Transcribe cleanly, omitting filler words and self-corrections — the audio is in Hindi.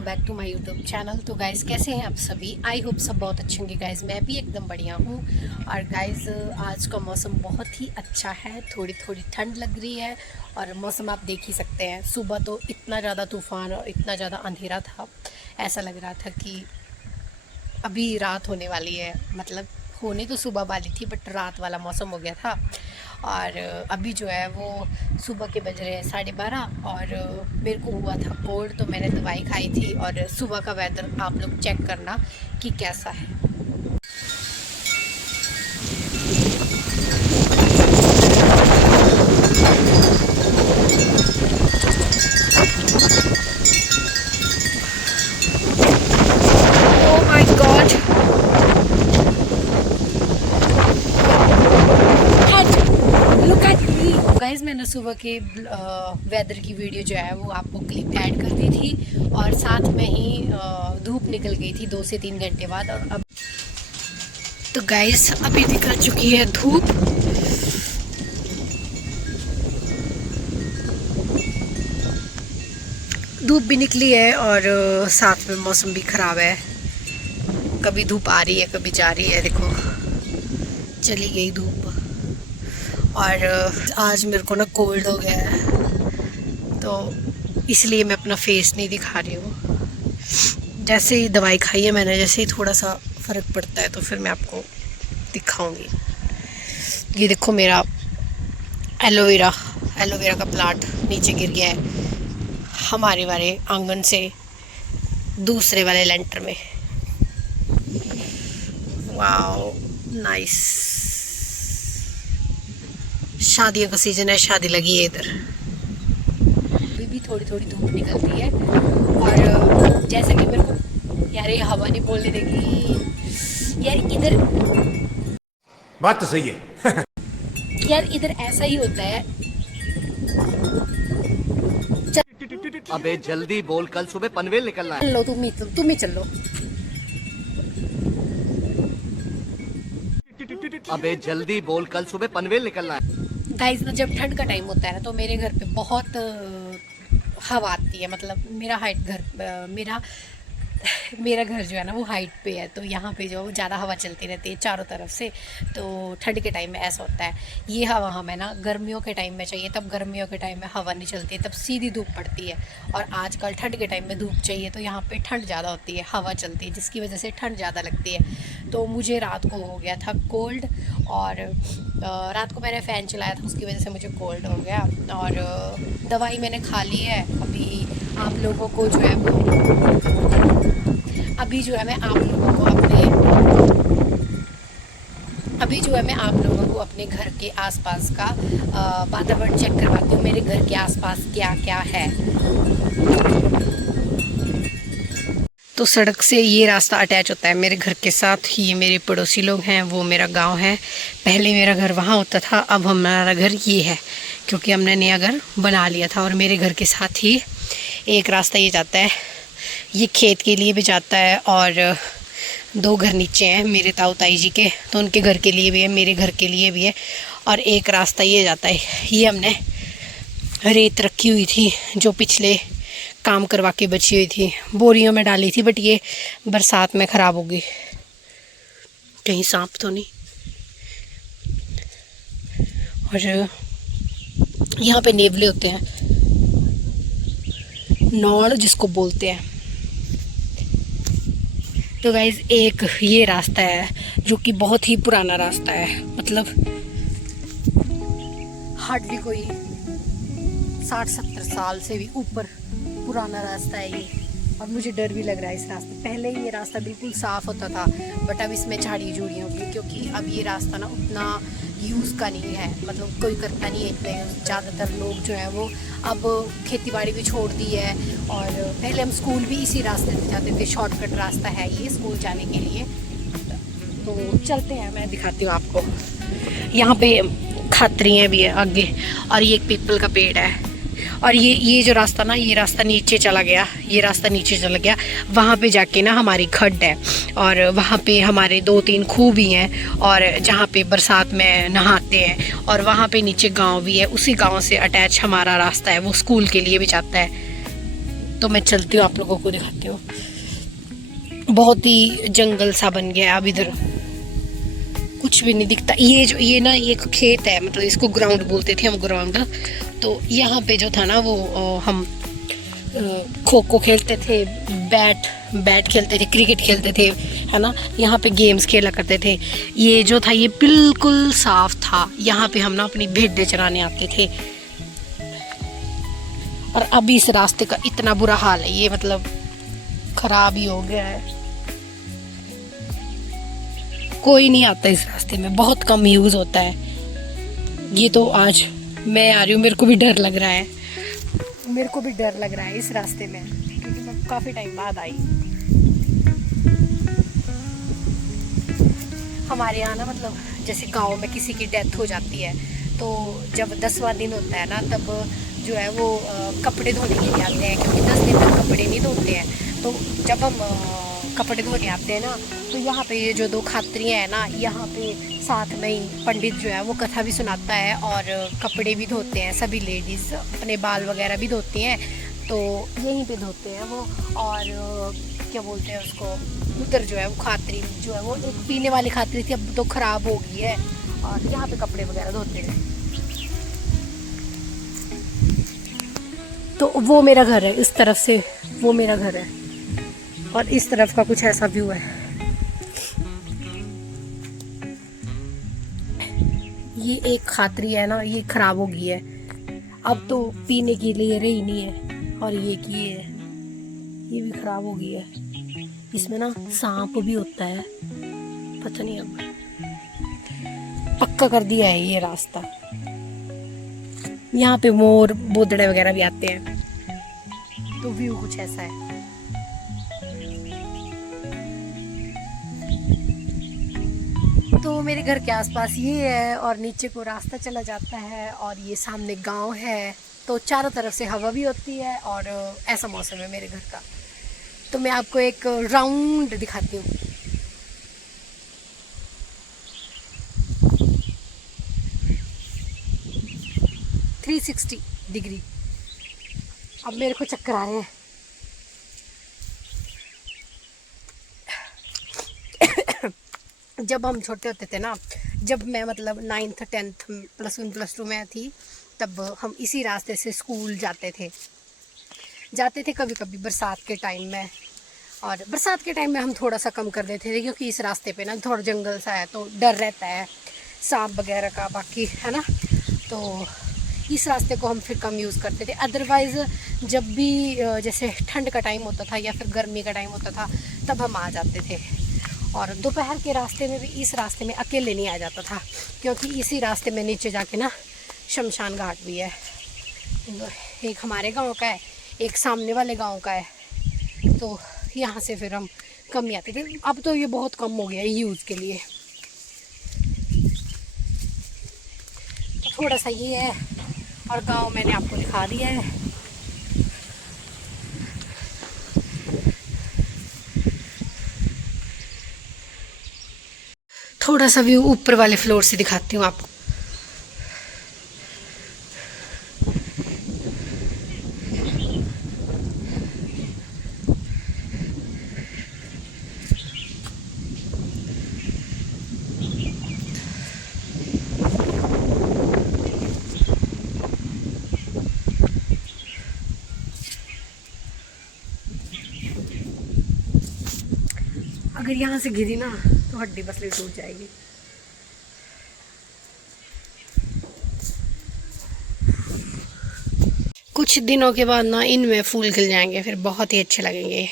Welcome back to my YouTube channel. तो गाइज़ कैसे हैं आप सभी? आई होप सब बहुत अच्छे होंगे गाइज़। मैं भी एकदम बढ़िया हूँ। और गाइज़ आज का मौसम बहुत ही अच्छा है, थोड़ी थोड़ी ठंड लग रही है। और मौसम आप देख ही सकते हैं, सुबह तो इतना ज़्यादा तूफ़ान और इतना ज़्यादा अंधेरा था, ऐसा लग रहा था कि अभी रात होने वाली है। मतलब होने तो सुबह वाली थी बट रात वाला मौसम हो गया था। और अभी जो है वो सुबह के बज रहे हैं 12:30 और मेरे को हुआ था कोल्ड, तो मैंने दवाई खाई थी। और सुबह का वेदर आप लोग चेक करना कि कैसा है। Oh my God, look at me guys. मैंने सुबह के वेदर की वीडियो जो है वो आपको क्लिप ऐड कर दी थी और साथ में ही धूप निकल गई थी 2 से 3 घंटे बाद। और अब तो गाइज अभी निकल चुकी है धूप। धूप भी निकली है और साथ में मौसम भी ख़राब है। कभी धूप आ रही है कभी जा रही है। देखो चली गई धूप। और आज मेरे को ना कोल्ड हो गया है, तो इसलिए मैं अपना फेस नहीं दिखा रही हूँ। जैसे ही दवाई खाई है मैंने, जैसे ही थोड़ा सा फ़र्क पड़ता है तो फिर मैं आपको दिखाऊंगी। ये देखो मेरा एलोवेरा का प्लांट नीचे गिर गया है हमारे वाले आंगन से दूसरे वाले लेंटर में। Wow nice. शादियों का सीजन है, शादी लगी है इधर। अभी भी थोड़ी थोड़ी धूप निकलती है। और जैसे कि मेरे को यार ये हवा नहीं बोलने देगी यार इधर। बात तो सही है। यार इधर ऐसा ही होता है। अबे जल्दी बोल, कल सुबह पनवेल निकलना है। चलो तुम ही चलो। अबे जल्दी बोल, कल सुबह पनवेल निकलना है। गाइस ना जब ठंड का टाइम होता है ना तो मेरे घर पे बहुत हवा आती है। मतलब मेरा घर जो है ना वो हाइट पे है, तो यहाँ पे जो ज़्यादा हवा चलती रहती है चारों तरफ से। तो ठंड के टाइम में ऐसा होता है। ये हवा हमें ना गर्मियों के टाइम में चाहिए, तब गर्मियों के टाइम में हवा नहीं चलती है, तब सीधी धूप पड़ती है। और आजकल ठंड के टाइम में धूप चाहिए, तो यहाँ पे ठंड ज़्यादा होती है, हवा चलती है, जिसकी वजह से ठंड ज़्यादा लगती है। तो मुझे रात को हो गया था कोल्ड। और रात को मैंने फ़ैन चलाया था, उसकी वजह से मुझे कोल्ड हो गया। और दवाई मैंने खा ली है। अभी आप लोगों को जो है मैं आप लोगों को अपने घर के आसपास का वातावरण चेक करवाती हूँ। मेरे घर के आसपास क्या क्या है। तो सड़क से ये रास्ता अटैच होता है मेरे घर के साथ। ये मेरे पड़ोसी लोग हैं, वो मेरा गांव है। पहले मेरा घर वहाँ होता था, अब हमारा घर ये है क्योंकि हमने नया घर बना लिया था। और मेरे घर के साथ ही एक रास्ता ये जाता है, ये खेत के लिए भी जाता है। और 2 घर नीचे हैं मेरे ताऊ ताई जी के, तो उनके घर के लिए भी है, मेरे घर के लिए भी है। और एक रास्ता ये जाता है, ये हमने रेत रखी हुई थी जो पिछले काम करवा के बची हुई थी, बोरियों में डाली थी, बट ये बरसात में ख़राब हो गई। कहीं सांप तो नहीं। और यहाँ पे नेवले होते हैं, नौड़ जिसको बोलते हैं। तो गाइज एक ये रास्ता है जो कि बहुत ही पुराना रास्ता है। मतलब हार्डली कोई 60-70 साल से भी ऊपर पुराना रास्ता है ये। और मुझे डर भी लग रहा है इस रास्ते। पहले ये रास्ता बिल्कुल साफ़ होता था, बट अब इसमें झाड़ी झूड़ियाँ होगी क्योंकि अब ये रास्ता ना उतना यूज़ का नहीं है। मतलब कोई करता नहीं है इतना यूज़। ज़्यादातर लोग जो है वो अब खेतीबाड़ी भी छोड़ दी है। और पहले हम स्कूल भी इसी रास्ते से जाते थे, शॉर्टकट रास्ता है ये स्कूल जाने के लिए। तो चलते हैं, मैं दिखाती हूँ आपको। यहाँ पे खातरियाँ भी है आगे, और ये एक पीपल का पेड़ है। और ये जो रास्ता ना, ये रास्ता नीचे चला गया, वहाँ पे जाके ना हमारी खड्ड है। और वहाँ पे हमारे 2-3 खूह भी हैं, और जहाँ पे बरसात में नहाते हैं। और वहाँ पे नीचे गांव भी है, उसी गांव से अटैच हमारा रास्ता है, वो स्कूल के लिए भी जाता है। तो मैं चलती हूँ, आप लोगों को दिखाती हूँ। बहुत ही जंगल सा बन गया है अब इधर, कुछ भी नहीं दिखता। ये ना ये खेत है, मतलब इसको ग्राउंड बोलते थे हम, ग्राउंड। तो यहाँ पे जो था ना वो हम खो खो खेलते थे, बैट खेलते थे, क्रिकेट खेलते थे, है ना। यहाँ पे गेम्स खेला करते थे। ये जो था ये बिल्कुल साफ था। यहाँ पे हम ना अपनी भेड़ें चराने आते थे। और अभी इस रास्ते का इतना बुरा हाल है, ये मतलब खराब ही हो गया है। कोई नहीं आता इस रास्ते में, बहुत कम यूज होता है। ये तो आज मैं आ रही हूँ, मेरे को भी डर लग रहा है, मेरे को भी डर लग रहा है इस रास्ते में, क्योंकि मैं काफी टाइम बाद आई। हमारे यहाँ ना मतलब जैसे गांव में किसी की डेथ हो जाती है तो जब 10वां दिन होता है ना, तब जो है वो कपड़े धोने के लिए आते हैं, क्योंकि 10 दिन तक कपड़े नहीं धोते हैं। तो जब हम कपड़े धोने आते हैं ना, तो यहाँ पे ये जो 2 खात्रियाँ हैं ना, यहाँ पे साथ में ही पंडित जो है वो कथा भी सुनाता है और कपड़े भी धोते हैं। सभी लेडीज़ अपने बाल वगैरह भी धोती हैं, तो यहीं पे धोते हैं वो। और क्या बोलते हैं उसको, उधर जो है वो खात्री जो है वो एक पीने वाली खात्री थी, अब तो ख़राब हो गई है, और यहाँ पे कपड़े वगैरह धोते हैं। तो वो मेरा घर है, इस तरफ से वो मेरा घर है, और इस तरफ का कुछ ऐसा व्यू है। ये एक खात्री है ना, ये खराब हो गई है, अब तो पीने के लिए रही नहीं है। और ये की है, ये भी खराब हो गई है। इसमें ना सांप भी होता है, पता नहीं, अब पक्का कर दिया है ये रास्ता। यहाँ पे मोर बोदड़े वगैरह भी आते हैं। तो व्यू कुछ ऐसा है। तो मेरे घर के आसपास ये है, और नीचे को रास्ता चला जाता है, और ये सामने गांव है। तो चारों तरफ से हवा भी होती है, और ऐसा मौसम है मेरे घर का। तो मैं आपको एक राउंड दिखाती हूँ। $360 डिग्री। अब मेरे को चक्कर आ रहे हैं। जब हम छोटे होते थे ना, जब मैं मतलब 9th 10th +1 +2 में थी, तब हम इसी रास्ते से स्कूल जाते थे कभी कभी बरसात के टाइम में। और बरसात के टाइम में हम थोड़ा सा कम कर देते थे, क्योंकि इस रास्ते पे ना थोड़ा जंगल सा है, तो डर रहता है सांप वगैरह का, बाकी है ना। तो इस रास्ते को हम फिर कम यूज़ करते थे। अदरवाइज़ जब भी जैसे ठंड का टाइम होता था या फिर गर्मी का टाइम होता था, तब हम आ जाते थे। और दोपहर के रास्ते में भी, इस रास्ते में अकेले नहीं आ जाता था, क्योंकि इसी रास्ते में नीचे जाके ना शमशान घाट भी है। एक हमारे गांव का है, एक सामने वाले गांव का है। तो यहाँ से फिर हम कम ही आते थे। अब तो ये बहुत कम हो गया है यूज़ के लिए। तो थोड़ा सा ये है, और गांव मैंने आपको दिखा दिया है। थोड़ा सा व्यू ऊपर वाले फ्लोर से दिखाती हूँ आपको। अगर यहाँ से गिरी ना तो हड्डी पसली टूट जाएगी। कुछ दिनों के बाद ना इनमें फूल खिल जाएंगे, फिर बहुत ही अच्छे लगेंगे।